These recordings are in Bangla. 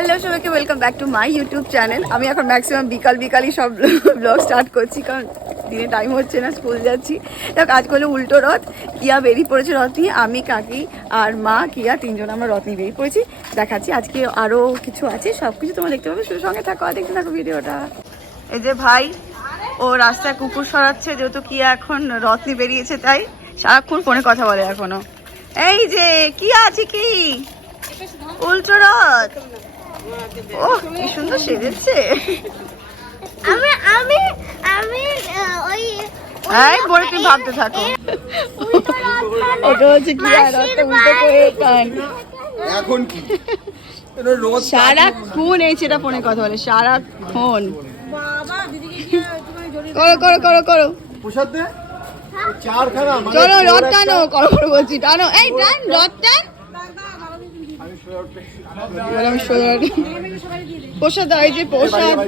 হ্যালো সবাইকে, welcome back to my YouTube channel. আমি এখন ম্যাক্সিমাম বিকালই সব ব্লগ স্টার্ট করছি, কারণ দিনে টাইম হচ্ছে না, স্কুল যাচ্ছি। দেখ আজ করলে উল্টো রথ, কিয়া বেরিয়ে পড়েছে রথ নিয়ে, আমি কাকি আর মা কিয়া তিনজন আমরা রথ নিয়ে বেরিয়ে পড়েছি। দেখাচ্ছি আজকে আরও কিছু আছে, সব কিছু তোমরা দেখতে পাবে, শুধু সঙ্গে থাকো, দেখতে থাকো ভিডিওটা। এই যে ভাই ও রাস্তায় কুকুর সরাচ্ছে, যেহেতু কিয়া এখন রথ নিয়ে বেরিয়েছে, তাই সারাক্ষণ ফোনে কথা বলে এখনো। এই যে কি আছে, কি উল্টো রথ, ও কি সুন্দর সেজেছে। আমি আমি আমি ওই এই বলে তুমি ভাবতে থাকো, ওটা হচ্ছে কি আর রথটা উল্টো করে কান। এখন কি সারাক্ষণ এই ছেলেটা ফোনে কথা বলে, সারাক্ষণ। করো করো করো করো, চলো রথ টানো, করো করো বলছি, টানো, এই টান রথ টান। প্রসাদ, এই যে প্রসাদ,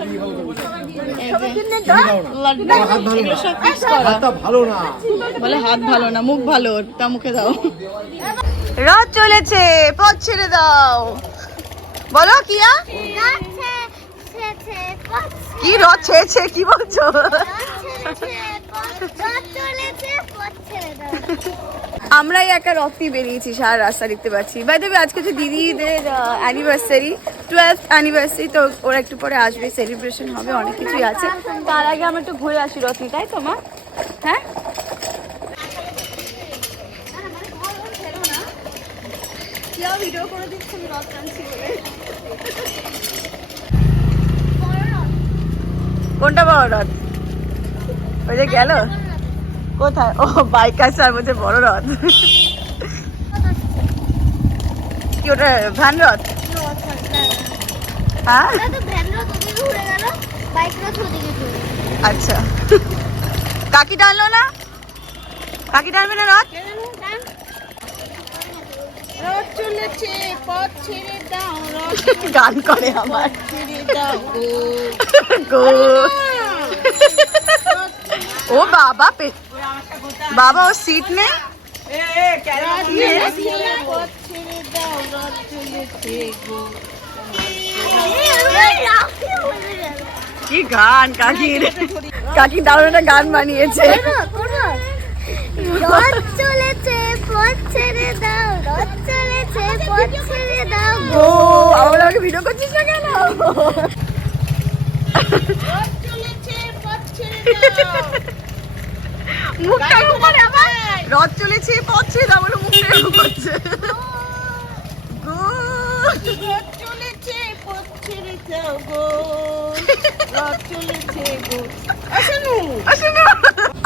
বলে হাত ভালো না মুখ ভালো, তা মুখে দাও। রথ চলেছে, পথ ছেড়ে দাও, বলো কিয়া। কি রথ ছেড়েছে, কি বলছো? আমরাই একা রথ নিয়ে বেরিয়েছি, সারা রাস্তা দেখতে পাচ্ছি। বাই দ্য ওয়ে আজকে হচ্ছে দিদিদের অ্যানিভার্সারি, 12th অ্যানিভার্সারি, তো ওরা একটু পরে আসবে, সেলিব্রেশন হবে, অনেক কিছুই আছে। তার আগে আমরা একটু ঘুরে আসি রথ নিয়ে, তাই তো মা? হ্যাঁ, ভিডিও করে দিচ্ছি আমি রথ টানছি বলে। কোনটা বড় রথ? ওই যে গেল কোথায়, ও বাইক আছে আর বলছে বড় রথ। কি ওটা ভ্যান রথ? হ্যাঁ আচ্ছা, কাকি টানলো না? কাকি টানবে না রথ? রথ চলেছে, পথ ছেড়ে দাও, গান করে আমার ছেড়ে দাও গো। ও বাবা, বাবা ও সিট নেই। কি গান কাকির, কাকি দারুণ একটা গান বানিয়েছে। রথ চলেছে, পথ ছেড়ে দাও, রথ চলেছে, পথ ছেড়ে দাও ও আবার আমাকে ভিডিও করছিস না কেন? রথ চলেছে, পথ ছেড়ে দাও। মুখটা করে আবার রথ চলেছে, পথ ছেড়ে দাও বলে মুখটা করছে। গো রথ চলেছে, পথ ছেড়ে দাও গো, রথ চলেছে গো।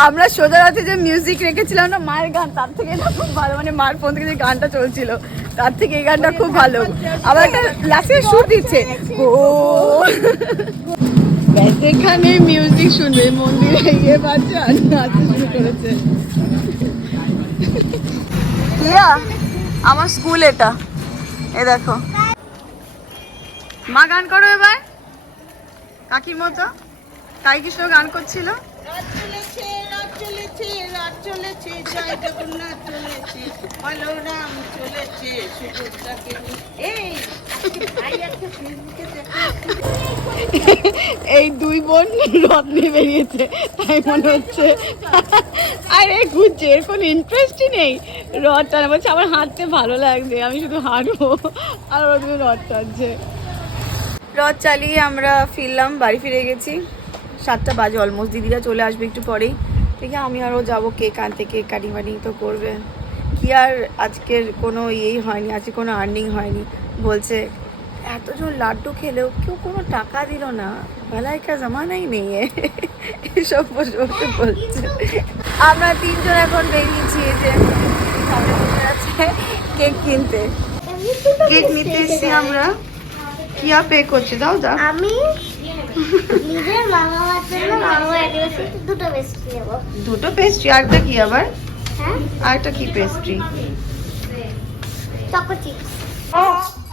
আমরা সোজা রাতে যে মিউজিক রেখেছিলাম না, মায়ের গান, তার থেকে এটা খুব ভালো, মানে মার ফোন থেকে যে গানটা চলছিল তার থেকে এই গানটা খুব ভালো। আবার একটা লাস্টে সুর দিচ্ছে, ও এখানে মিউজিক শুনবে, মন্দিরে গিয়ে বাচ্চা নাচতে শুরু করেছে। আমার স্কুল এটা, এ দেখো। মা গান করো এবার কাকির মতো, কাকি কৃষ্ণ গান করছিল। রথ চলেছে, রথ চলেছে, রথ চলেছে, জয় জগন্নাথ চলেছে, বলরাম চলেছে, সুভদ্রাকে এই ভাই একটা ফেসবুকে এই দুই বোন রথ নিয়ে বেরিয়েছে, তাই মনে হচ্ছে। আরে ঘুরছে, এর কোনো ইন্টারেস্টই নেই রথ টানা। বলছে আমার হাঁটতে ভালো লাগছে, আমি শুধু হাঁটবো, আর ওরা তুমি রথ টানছে। রথ চালিয়ে আমরা ফিরলাম, বাড়ি ফিরে গেছি, 7টা বাজে অলমোস্ট। দিদিরা চলে আসবে একটু পরেই, ঠিক আছে? আমি আরও যাবো কেক আনতে, কেক কাটিং বাটিং তো করবে। কি আর আজকের কোনো ইয়েই হয়নি, আজকে কোনো আর্নিং হয়নি। বলছে এতজন লাড্ডু খেলেও কেউ কোনো টাকা দিল না, বেলায় কা জামানাই নেই, এসব বসে বসে বলছে। আমরা তিনজন এখন বেরিয়েছি, এই যে সামনে বসে আছে কেক কিনতে, কেক নিতে এসছি আমরা। কিয়া পে করছে, দাও দাও। আমি নিজের মামার জন্য মামার অ্যানিভার্সারি দুটো পেস্ট্রি নেব। দুটো পেস্ট্রি, আরেকটা কি আবার? হ্যাঁ, আরেকটা কি pastry? Choco chips.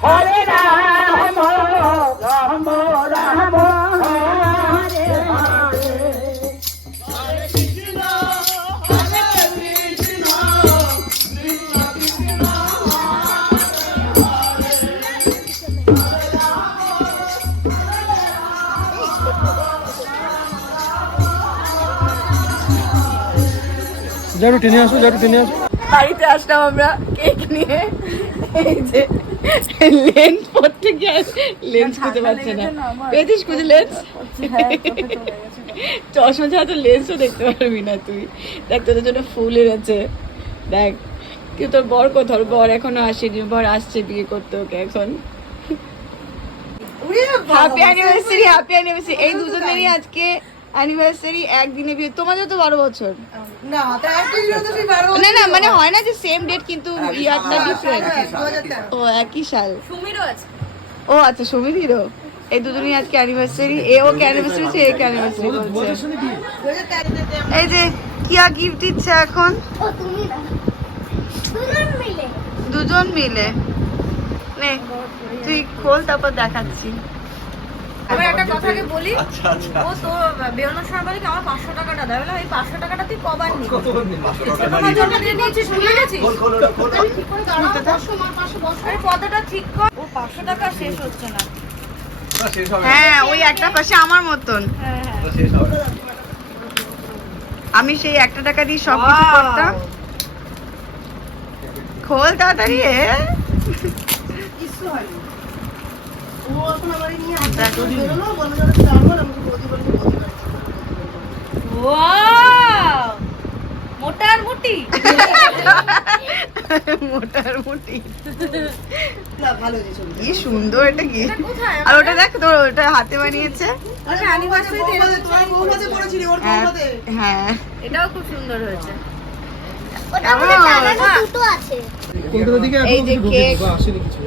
Hare Ram Ram Ram Hare Hare, যা একটু টেনে আসো, যা একটু টেনে আসো। বাড়িতে আসলাম আমরা কেক নিয়ে, এই যে লেন্স পড়তে গিয়ে লেন্স খুঁজে পাচ্ছে না। পেয়েছিস খুঁজে লেন্স? চশমা ছাড়া তো লেন্সও দেখতে পারবি না তুই। দেখ তোদের জন্য ফুল এনেছে, দেখ। কিন্তু তোর বর কোথাও? তোর বর এখনো আসেনি, বর আসছে বিয়ে করতে ওকে এখন। Happy anniversary, happy anniversary. এই দুজনেরই আজকে অ্যানিভার্সারি, একদিনে বিয়ে। তোমাদের তো 12 বছর। না না না, মানে হয় না যে সেম ডেট কিন্তু ইয়ারটা ডিফারেন্ট। ও একই সাল। সুমিরও আছে। ও আচ্ছা, সুমিদিরও। এই দুজনই আজকে অ্যানিভার্সারি। এ ওকে অ্যানিভার্সারি, সে একে অ্যানিভার্সারি বলছে। এই যে কিয়া গিফট দিচ্ছে এখন দুজন মিলে। নে তুই খোল, তারপর দেখাচ্ছি। আমি একটা কথাকে বলি, ও তো বেরোনোর সময় বলে কি আমার 500 টাকাটা দেয়। বলে এই 500 টাকাটা তুই কবার নিবি? আমার জন্য দিয়ে নিয়েছিস, ভুলে গেছিস? আরে কথাটা ঠিক কর। ও 500 টাকা শেষ হচ্ছে না। হ্যাঁ, ওই একটা পাশে আমার মতন। হ্যাঁ হ্যাঁ। আমি সেই 1 টাকা দিয়ে সব কিছু করতাম। খোল তাড়াতাড়ি। ওয়াও! মোটার মুটি। মোটার মুটি। কি সুন্দর এটা কি! এটা কোথায়? আর ওটা দেখ, তোর ওটা হাতে বানিয়েছে। হ্যাঁ, এটাও খুব সুন্দর হয়েছে। কলকাতা থেকে এই যে এখনো কিছু কেক। ঢোকেনি বা আসেনি কিছু।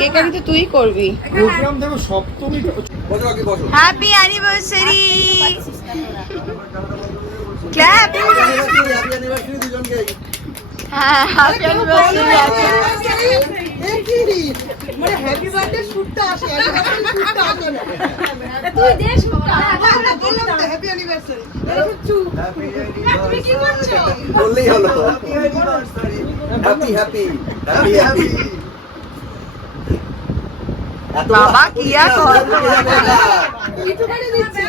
কেক আমি তো তুই করবি। প্রোগ্রাম দেখো সপ্তমী। Happy anniversary, clap. হ্যাঁ, হ্যাপি অ্যানিভার্সারি। মানে হ্যাপি বার্থডে শুটটা আসে, শুটটা আসে না। তুই দেশ বাবা। Happy anniversary. তুমি কি করছো? বললেই হলো। Happy happy happy happy. বাবা কিয়া কর। একটুখানি দিচ্ছে।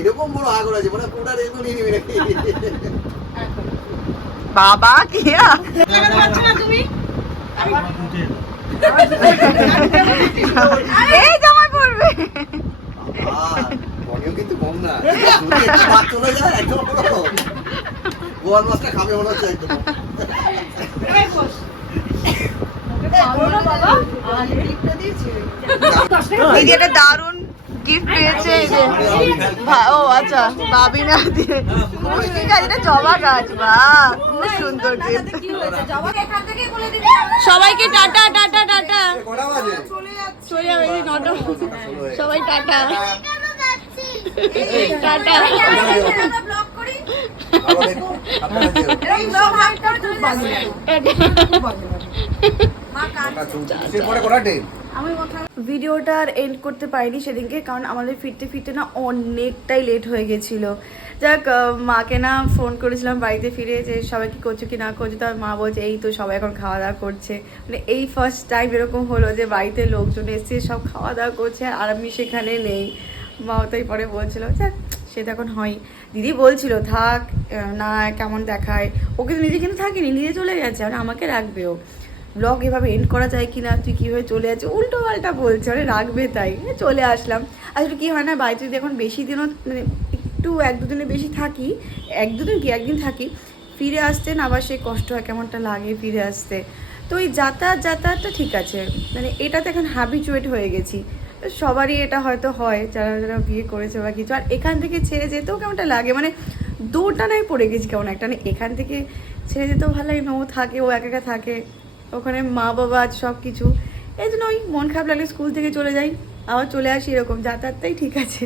এরকম বড় আগ্রহ আছে, মানে পুরোটা রেখে নিয়ে নিবি নাকি? বাবা কিয়া তুমি এই জামা পড়বে। মনেও কিন্তু কম না, যদি একটু বাদ চলে যায় একদম পুরো গোয়াল মাছটা খাবে মনে হচ্ছে একদম। এই যে একটা দারুণ গিফট পেয়েছে। এই যে ও আচ্ছা, ভাবি না দিয়ে খুশকি গাছ, এটা জবা গাছ। বাহ, খুব সুন্দর গিফট। কি হয়েছে? জবা এখান থেকে বলে দিবি। সবাইকে টাটা টাটা টাটা। কটা বাজে? চলে যাবে এই নটা। সবাই টাটা টাটা। আমরা ব্লগ করি। আবার দেখো, আপনারা যেও। এই ব্লগ হাইড করে চলে যাচ্ছি। মা কান এরপরে কটা ট্রেন? ভিডিওটা আর এন্ড করতে পারিনি সেদিনকে, কারণ আমাদের ফিরতে ফিরতে না অনেকটাই লেট হয়ে গেছিলো। যাক, মাকে না ফোন করেছিলাম বাড়িতে ফিরে যে সবাই কি করছো কি না করছো। তো মা বলছে এই তো সবাই এখন খাওয়া দাওয়া করছে। মানে এই ফার্স্ট টাইম এরকম হলো যে বাড়িতে লোকজন এসছে, সব খাওয়া দাওয়া করছে আর আমি সেখানে নেই। মাও তাই পরে বলছিল যাক সেটা এখন হয়। দিদি বলছিল থাক না, কেমন দেখায়। ওকে তো নিজে কিন্তু থাকিনি, নিজে চলে গেছে, আর আমাকে রাখবেও। ব্লগ এভাবে এন্ড করা যায় কি না, তুই কীভাবে চলে যাচ্ছে, উল্টো পাল্টা বলছে, মানে রাখবে তাই চলে আসলাম। আসলে কী হয় না, বাড়িতে যদি এখন বেশি দিনও মানে একটু 1-2 দিনে বেশি থাকি, 1-2 দিন কি একদিন থাকি, ফিরে আসতে না আবার সে কষ্ট হয়, কেমনটা লাগে ফিরে আসতে। তো ওই যাতায়াতটা ঠিক আছে, মানে এটাতে এখন হ্যাবিচুয়েট হয়ে গেছি। সবারই এটা হয়তো হয় যারা যারা বিয়ে করেছে বা কিছু। আর এখান থেকে ছেড়ে যেতেও কেমনটা লাগে, মানে দৌড়টানায় পড়ে গেছি কেমন একটা, মানে এখান থেকে ছেড়ে যেতেও ভালো লাগে না, ও থাকে, ও একা একা থাকে, ওখানে মা বাবা আছে সব কিছু। এই জন্য ওই মন খারাপ লাগলে স্কুল থেকে চলে যাই, আবার চলে আসি, এরকম যাতায়াতটাই ঠিক আছে।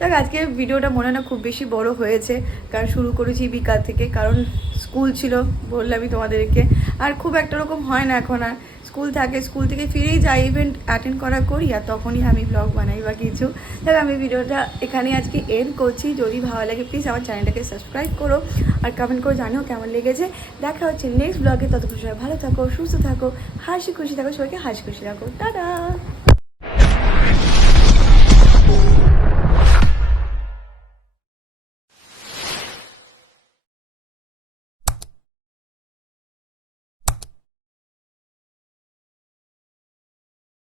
দেখ আজকে ভিডিওটা মনে হয় না খুব বেশি বড় হয়েছে, কারণ শুরু করেছি বিকাল থেকে, কারণ স্কুল ছিল বললামই তোমাদেরকে। আর খুব একটা রকম হয় না এখন, আর স্কুল থাকে, স্কুল থেকে ফিরেই যাই, ইভেন্ট অ্যাটেন্ড করি, আর তখনই আমি ব্লগ বানাই বা কিছু। দেখ আমি ভিডিওটা এখানে আজকে এন্ড করছি। যদি ভালো লাগে প্লিজ আমার চ্যানেলটাকে সাবস্ক্রাইব করো আর কমেন্ট করে জানিও কেমন লেগেছে। দেখা হচ্ছে নেক্সট ব্লগে, ততক্ষণ সবাই ভালো থাকো, সুস্থ থাকো, হাসি খুশি থাকো, সবাইকে হাসি খুশি রাখো। টাটা।